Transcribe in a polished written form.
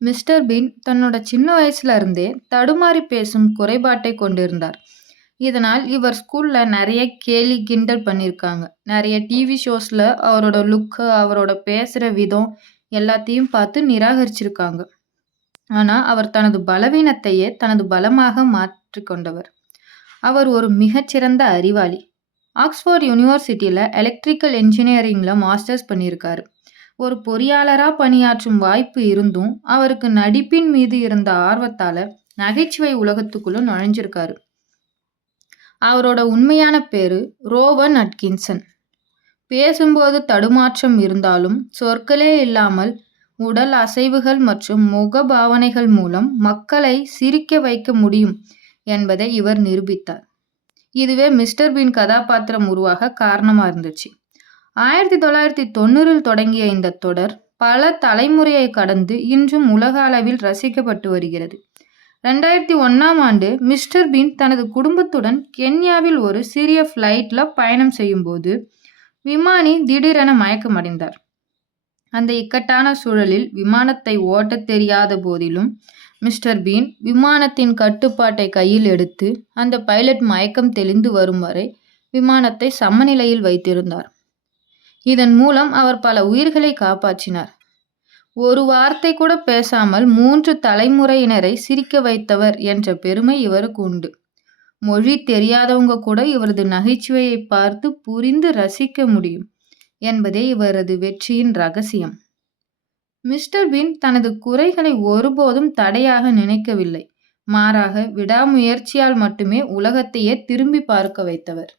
Mister been தன்னோட சின்ன வயசுல இருந்தே தடுமாறி பேசும் குறைபாட்டை கொண்டிருந்தார். இதனால் இவர் ஸ்கூல்ல நிறைய கேலி கிண்டல் பண்ணியிருக்காங்க. நிறைய டிவி ஷோஸ்ல அவரோட லுக்கு, அவரோட பேசுற விதம் எல்லாத்தையும் பார்த்து நிராகரிச்சிருக்காங்க. ஆனா அவர் தனது பலவீனத்தையே தனது பலமாக மாற்றிக்கொண்டவர். அவர் ஒரு மிகச்சிறந்த அறிவாளி. ஆக்ஸ்போர்ட் யுனிவர்சிட்டியில எலக்ட்ரிக்கல் என்ஜினியரிங்ல மாஸ்டர்ஸ் பண்ணியிருக்காரு. ஒரு பொறியாளரா பணியாற்றும் வாய்ப்பு இருந்தும் அவருக்கு நடிப்பின் மீது இருந்த ஆர்வத்தால நகைச்சுவை உலகத்துக்குள்ள நுழைஞ்சிருக்காரு. அவரோட உண்மையான பேரு ரோவன் அட்கின்சன். பேசும்போது தடுமாற்றம் இருந்தாலும் சொற்களே இல்லாமல் உடல் அசைவுகள் மற்றும் முக பாவனைகள் மூலம் மக்களை சிரிக்க வைக்க முடியும் என்பதை இவர் நிரூபித்தார். இதுவே மிஸ்டர் பீன் கதாபாத்திரம் உருவாக காரணமா இருந்துச்சு. 1990 தொடங்கிய இந்த தொடர் பல தலைமுறையை கடந்து இன்றும் உலக அளவில் ரசிக்கப்பட்டு வருகிறது. 2001 மிஸ்டர் பீன் தனது குடும்பத்துடன் கென்யாவில் ஒரு சிறிய ஃப்ளைட்ல பயணம் செய்யும்போது விமானி திடீரென மயக்கமடைந்தார். அந்த இக்கட்டான சூழலில் விமானத்தை ஓட்டத் தெரியாத போதிலும் மிஸ்டர் பீன் விமானத்தின் கட்டுப்பாட்டை கையில் எடுத்து அந்த பைலட் மயக்கம் தெளிந்து வரும் வரை விமானத்தை சமநிலையில் வைத்திருந்தார். இதன் மூலம் அவர் பல உயிர்களை காப்பாற்றினார். ஒரு வார்த்தை கூட பேசாமல் 3 தலைமுறையினரை சிரிக்க வைத்தவர் என்ற பெருமை இவருக்கு உண்டு. மொழி தெரியாதவங்க கூட இவரது நகைச்சுவையை பார்த்து புரிந்து ரசிக்க முடியும் என்பதே இவரது வெற்றியின் ரகசியம். மிஸ்டர் பீன் தனது குறைகளை ஒருபோதும் தடையாக நினைக்கவில்லை. மாறாக விடாமுயற்சியால் மட்டுமே உலகத்தையே திரும்பி பார்க்க வைத்தவர்.